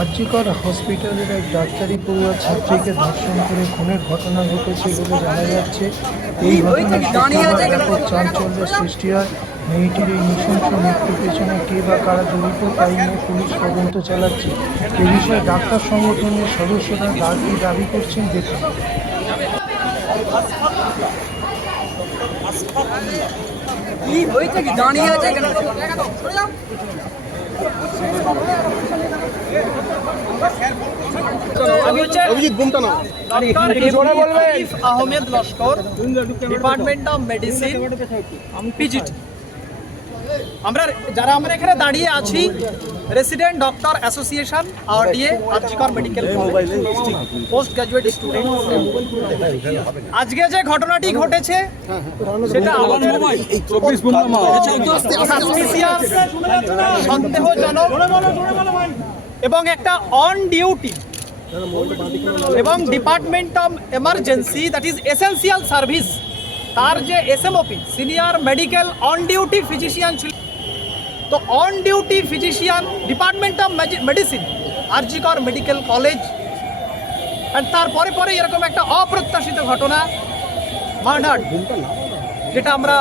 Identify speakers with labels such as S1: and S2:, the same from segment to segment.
S1: আর্যিকর হসপিটালের এক ডাক্তারি পড়ুয়ার ছাত্রীকে ধর্ষণ করে খুনের ঘটনা ঘটেছে বলে জানা যাচ্ছে। এই ঘটনার ব্যাপক চাঞ্চল্যের সৃষ্টি হয়। মেয়েটির এই নৃশংস মৃত্যুর পেছনে কে বা কারা জড়িত তাই নিয়ে পুলিশ তদন্ত চালাচ্ছে। এ বিষয়ে ডাক্তার সংগঠনের সদস্যরা দাবি দাবি করছেন দেখুন।
S2: কি হয়েছে কি দাঁড়িয়ে আছে কেন
S3: আমি হচ্ছে doctor Ahmed Laskar department of medicine PGT আমরা যারা আমরা এখানে দাঁড়িয়ে আছি resident doctor association RDA RG Kar medical post graduate student আজকে যে ঘটনাটি ঘটেছে সেটা আমাদের সন্দেহজনক এবং একটা অন ডিউটি এবং department of emergency that is essential service তার যে SMOP senior medical on duty physician ছিল। তো on duty physician department of medicine RG Kar medical college and তারপরে পরে এরকম একটা অপ্রত্যাশিত ঘটনা মার্ডার যেটা আমরা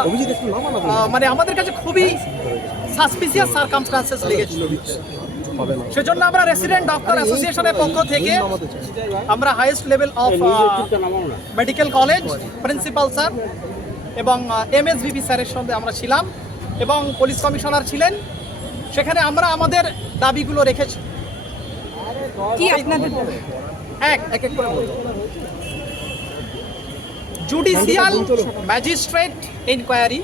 S3: মানে আমাদের কাছে খুবই সাসপিসিয়াস সার্কামস্টান্সেস লেগেছিল সেজন্য আমরা রেসিডেন্ট ডক্টর অ্যাসোসিয়েশনের পক্ষ থেকে আমরা highest level of medical college principal sir এবং এমএসভিপি স্যারের সঙ্গে আমরা ছিলাম। এবং পুলিশ কমিশনার ছিলেন সেখানে আমরা আমাদের দাবিগুলো রেখেছি।
S2: কি আপনাদের
S3: এক এক এক করে judicial magistrate inquiry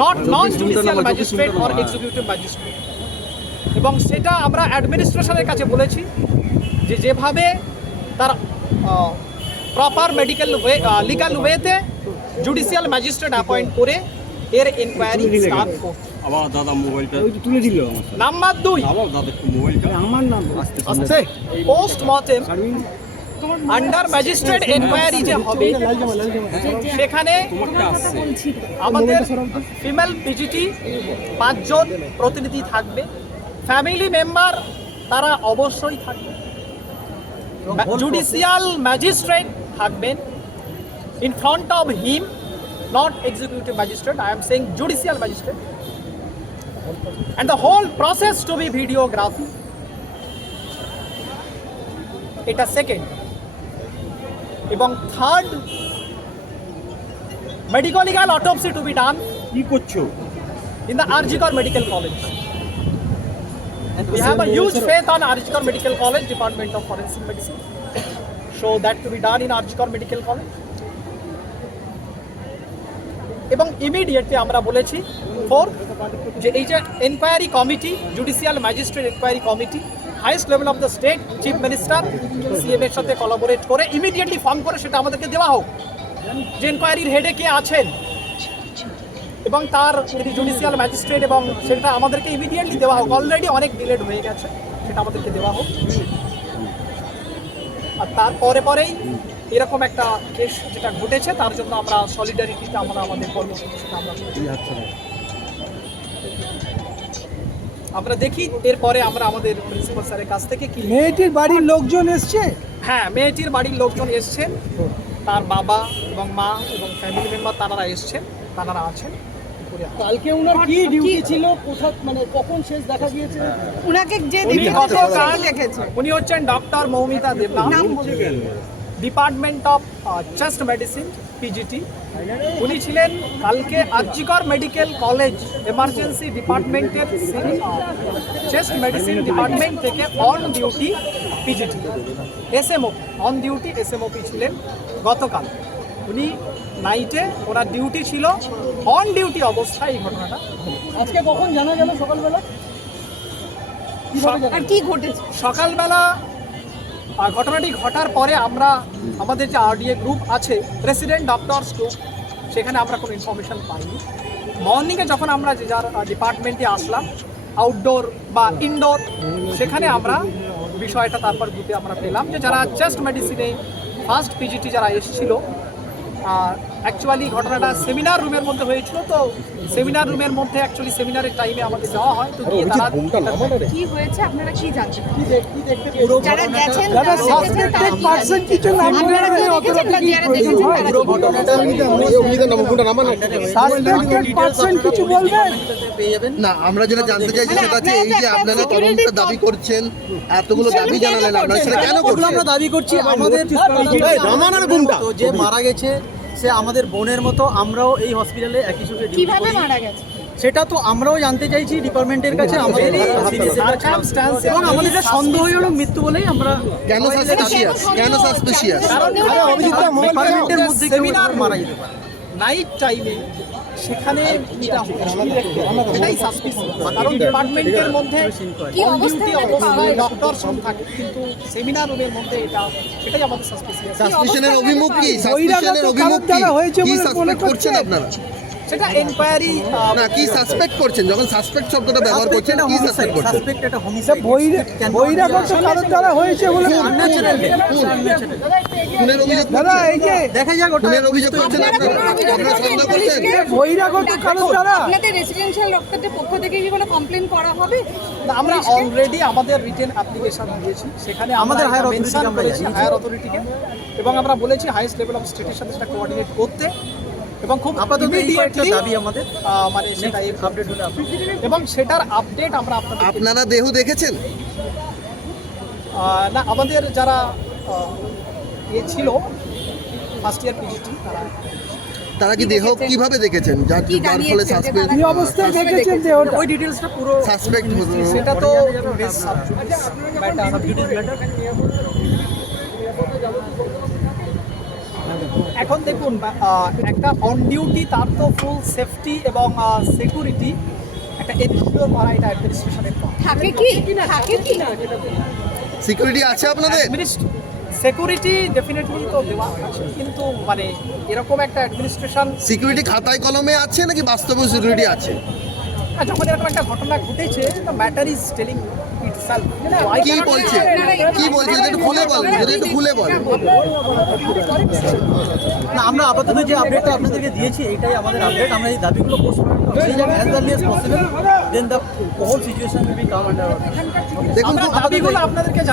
S3: not non judicial magistrate or executive magistrate এবং সেটা আমরা অ্যাডমিনিস্ট্রেশনের কাছে বলেছি যে যেভাবে তার প্রপার মেডিকেল ওয়ে লিগাল ওয়েতে জুডিশিয়াল ম্যাজিস্ট্রেট অ্যাপয়েন্ট করে এর ইনকোয়ারি স্টার্ট করতে।
S4: আবার দাদা মোবাইলটা
S5: তুলে দিল
S3: নাম্বার দুই।
S4: আবার দাদা একটু মোবাইলটা
S5: আমার নাম
S3: আসছে post mortem under magistrate enquiry যে হবে সেখানে আমাদের ফিমেল পিজিটি পাঁচজন প্রতিনিধি থাকবে। ফ্যামিলি মেম্বার তারা অবশ্যই থাকবে। জুডিশিয়াল ম্যাজিস্ট্রেট থাকবেন। In front of him not executive magistrate I am saying judicial magistrate and the whole process to be videography এটা সেকেন্ড এবং third medico legal autopsy to be done
S4: কি করছ
S3: in the Arjikar Medical College. We have a huge faith on Arjikar Medical College, Department of Forensic Medicine. So that to be done in Arjikar Medical College. এবং immediately আমরা বলেছি for যে এই যে enquiry committee judicial magistrate enquiry committee highest level of the state chief minister CM এর সাথে collaborate করে immediately form করে সেটা আমাদেরকে দেওয়া হোক। যে এনকোয়ারির হেডে কে আছেন এবং তার যিনি জুডিশিয়াল ম্যাজিস্ট্রেট এবং সেটা আমাদেরকে ইমিডিয়েটলি দেওয়া হোক অলরেডি অনেক ডিলেড হয়ে গেছে, সেটা আমাদেরকে দেওয়া হোক। আর তারপরে পরেই এরকম একটা কেস যেটা ঘটেছে তার জন্য আমরা সলিডারিটিটা আমরা আমাদের কর্মসূচি আমরা আমরা দেখি এরপরে আমরা আমাদের প্রিন্সিপাল স্যারের কাছ থেকে কি
S5: মেয়েটির বাড়ির লোকজন এসছে?
S3: হ্যাঁ মেয়েটির বাড়ির লোকজন এসছেন তার বাবা এবং মা এবং ফ্যামিলি মেম্বার তারা এসছেন তারা আছেন।
S5: কালকে ওনার কি ডিউটি ছিল? কোথা মানে কখন শেষ দেখা গিয়েছে?
S2: উনাকে যে লিখেছে
S3: উনি হচ্ছেন doctor Moumita Debnath. Department of chest medicine PGT উনি ছিলেন কালকে আর্জিকর মেডিকেল কলেজ এমার্জেন্সি ডিপার্টমেন্টের চেস্ট মেডিসিন ডিপার্টমেন্ট থেকে on duty PGT SMO on duty এসএমওপি ছিলেন গতকাল। উনি নাইটে ওনার ডিউটি ছিল অন ডিউটি অবস্থায় এই ঘটনাটা।
S5: আজকে কখন জানা গেল সকালবেলা?
S2: কি ঘটেছে?
S3: সকালবেলা ঘটনাটি ঘটার পরে আমরা আমাদের যে আরডিএ গ্রুপ আছে প্রেসিডেন্ট ডক্টরস গ্রুপ সেখানে আমরা কোনো ইনফরমেশান পাইনি। মর্নিংয়ে যখন আমরা যে যার ডিপার্টমেন্টে আসলাম আউটডোর বা ইনডোর সেখানে আমরা বিষয়টা তারপর গ্রুপে আমরা পেলাম যে যারা চেস্ট মেডিসিনে ফার্স্ট পিজিটি যারা এসেছিল আর অ্যাকচুয়ালি ঘটনাটা সেমিনার রুমের মধ্যে হয়েছিল তো সেমিনার রুমের মধ্যে অ্যাকচুয়ালি সেমিনারের টাইমে আমাকে যাওয়া হয় তো গিয়ে তারা
S2: কি হয়েছে আপনারা কি জানছেন
S5: কি দেখ- কি দেখতে
S2: যারা গেছেন
S5: যারা
S2: তারা দেখেছেন,
S5: সাসপেক্টেড পার্সন? কিছু নাম
S2: আপনারা কি দেখেছেন না যারা দেখেছেন তারা কি
S5: সাসপেক্টেড পার্সন কিছু বলবেন
S6: না আমরা যেটা জানতে চাইছি সেটা হচ্ছে এই যে আপনারা তদন্তের দাবি করছেন এতগুলো দাবি জানালেন আপনারা সেটা কেন করছেন
S7: আমরা দাবি করছি আমাদের তো যে মারা গেছে সে আমাদের বোনের মতো আমরাও এই হসপিটালে একই সঙ্গে
S2: কীভাবে। মারা গেছে?
S7: সেটা তো আমরাও জানতে চাইছি ডিপার্টমেন্টের কাছে আমাদের এবং আমাদের সন্দেহ হলো? মৃত্যু বলেই আমরা
S6: কেন সাসপেশিয়াস কেন সাসপেশিয়াস
S7: ডিপার্টমেন্টের মধ্যে কেউ মারা যেতে পারে।
S3: নাইট টাইমে সেখানে সেটাই। সাসপিসিয়াস কারণ ডিপার্টমেন্টের মধ্যে ডক্টর সব থাকে কিন্তু সেমিনার রুমের মধ্যে এটা সেটাই আমাদের সাসপিসিয়াস
S6: সাসপেশনের অভিমুখ কি?
S5: বহিরাগত
S6: অভিমুখ কি?
S5: হয়েছে
S6: কি সাসপেক্ট করছেন? আপনারা?
S3: সেটা এনকোয়ারি
S6: না কি সাসপেক্ট করছেন? যখন সাসপেক্ট শব্দটা ব্যবহার করছেন কি সাসপেক্ট করছেন?
S7: সাসপেক্ট এটা হোমিসাইড
S5: বহিরা- বহিরাগত কারণ দ্বারা হয়েছে বলে
S6: খুনের অভিযোগ
S5: দাদা এই যে
S7: দেখা যাক ওটা
S6: খুনের অভিযোগ করছেন আপনারা আপনারা সন্দেহ করছেন?
S5: বহিরাগত কারণ দ্বারা?
S2: আপনাদের রেসিডেন্সিয়াল ডক্টরদের পক্ষ থেকে কি কোনো কমপ্লেন করা হবে?
S3: আমরা অলরেডি আমাদের রিটেন অ্যাপ্লিকেশন দিয়েছি। সেখানে
S7: আমাদের authority আমরা
S3: হায়ার অথরিটিকে এবং আমরা বলেছি হাইয়েস্ট লেভেল অফ স্টেটের সাথে সেটা কোঅর্ডিনেট করতে। এবং খুব
S7: আপাতত দাবি আমাদের
S3: মানে সেটা আপডেট হলে এবং সেটার আপডেট আমরা আপনাদের
S6: আপনারা দেহ দেখেছেন?
S3: না আমাদের যারা এ ছিল ফার্স্ট ইয়ার পিএইচডি তারা
S6: তারা কি দেহ কীভাবে দেখেছেন? যার ফলে সাসপেক্ট
S5: কি অবস্থায় দেখেছেন? দেহটা
S3: ওই ডিটেলসটা পুরো
S6: সাসপেক্ট
S3: সেটা তো বেশ ম্যাটার এখন দেখুন একটা অন ডিউটি তার তো ফুল সেফটি এবং সিকিউরিটি একটা এনশিওর করা এটা অ্যাডমিনিস্ট্রেশনের কাজ
S2: থাকে কি? থাকে কি?
S6: সিকিউরিটি আছে আপনাদের?
S3: সিকিউরিটি ডেফিনেটলি তো দেওয়া আছে কিন্তু মানে এরকম একটা অ্যাডমিনিস্ট্রেশন
S6: সিকিউরিটি খাতায় কলমে আছে নাকি বাস্তবেও সিকিউরিটি আছে?
S3: যখন এরকম একটা ঘটনা ঘটেছে দ্য ম্যাটার ইজ টেলিং
S6: কি বলছে? কি বলছে? যদি একটু খুলে বলেন যদি একটু খুলে বলেন
S7: না আমরা আপাতত যে আপডেটটা আপনাদেরকে দিয়েছি এটাই আমাদের আপডেট আমরা এই দাবিগুলো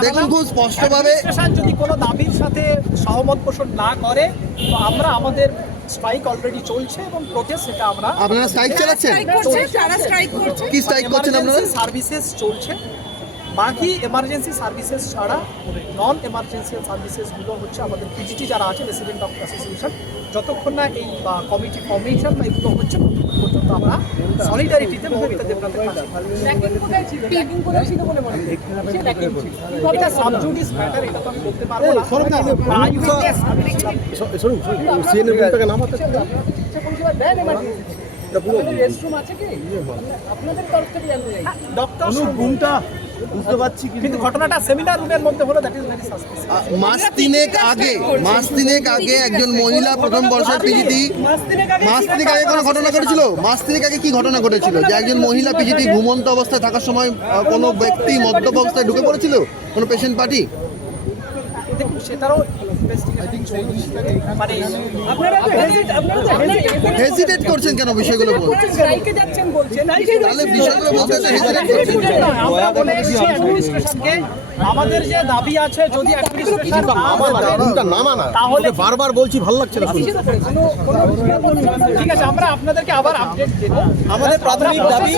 S6: দেখুন খুব স্পষ্টভাবে
S3: যদি কোনো দাবির সাথে সহমত পোষণ না করে তো আমরা আমাদের স্ট্রাইক অলরেডি চলছে এবং প্রোটেস্ট সেটা আমরা
S6: আপনারা স্ট্রাইক চালাচ্ছেন?
S2: তারা স্ট্রাইক করছে।
S6: কি স্ট্রাইক করছেন আপনারা?
S3: সার্ভিসেস চলছে। বাকি এমার্জেন্সি সার্ভিসেস ছাড়া নন এমার্জেন্সিয়াল সার্ভিসেসগুলো হচ্ছে আমাদের পিজিটি যারা আছে রেসিডেন্ট ডক্টর অ্যাসোসিয়েশন যতক্ষণ না এই কমিটি ফর্মেশন বা এগুলো হচ্ছে পর্যন্ত আমরা সলিডারিটিতে মৌমিতা দেবনাথের কাছে এটা সাবজুডিস ম্যাটার এটা তো আমি বলতে পারব না Eyewitness, আমি দেখেছি। ডক্টর
S7: বুঝতে পারছি
S3: কিন্তু ঘটনাটা সেমিনার রুমের মধ্যে হলো দ্যাট ইজ ভেরি
S6: মাস তিনেক আগে মাস তিনেক আগে একজন মহিলা প্রথম বর্ষের পিজিটি মাস তিনেক আগে কোনো ঘটনা ঘটেছিল? মাস তিনেক আগে কি ঘটনা ঘটেছিল? যে একজন মহিলা পিজিটি ঘুমন্ত অবস্থায় থাকার সময় কোনো ব্যক্তি মদ্যপ অবস্থায় ঢুকে পড়েছিল? কোনো পেশেন্ট পার্টি
S3: দেখুন সেটারও
S6: হেজিটেট করছেন কেন বিষয়গুলো
S3: আমাদের যে দাবি আছে যদি অ্যাডমিনিস্ট্রেশন না মানে তাহলে
S7: বারবার বলছি ভালো লাগছে না
S3: ঠিক আছে আমরা আপনাদেরকে আবার আপডেট দেব।
S7: আমাদের প্রাথমিক দাবি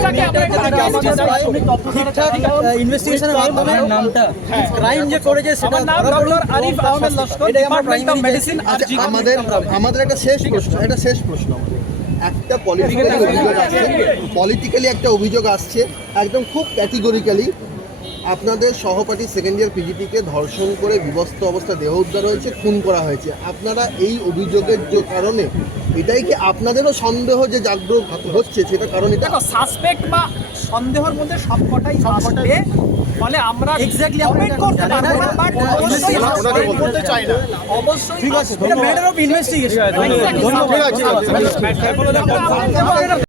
S7: ঠিকঠাক ইনভেস্টিগেশনের মাধ্যমে নামটা ক্রাইম যে করেছে সেটা পড়ল,
S3: ডক্টর আরিফ আহমেদ লস্কর।
S7: এটাই আমার
S3: ডিপার্টমেন্ট মেডিসিন
S6: আচ্ছা আমাদের আমাদের একটা শেষ প্রশ্ন একটা শেষ প্রশ্ন একটা পলিটিক্যালি অভিযোগ আসছে পলিটিক্যালি একটা অভিযোগ আসছে একদম খুব ক্যাটেগরিক্যালি আপনাদের সহপাঠী সেকেন্ড ইয়ার পিজিটিকে ধর্ষণ করে বিবস্ত অবস্থা দেহ উদ্ধার হয়েছে খুন করা হয়েছে। আপনারা এই অভিযোগের যে কারণে এটাই কি আপনাদেরও সন্দেহ যে জাগ্রত হচ্ছে? সেটা কারণ এটা?
S3: সাসপেক্ট বা সন্দেহের মধ্যে সবকটাই আসবে। ফলে আমরা এক্স্যাক্টলি
S7: কমেন্ট
S3: করতে পারব
S7: না।
S3: বাট অবশ্যই comment বলতে চাই না অবশ্যই
S7: ঠিক আছে ম্যাটার অফ ইনভেস্টিগেশন ধন্যবাদ
S3: আমরা-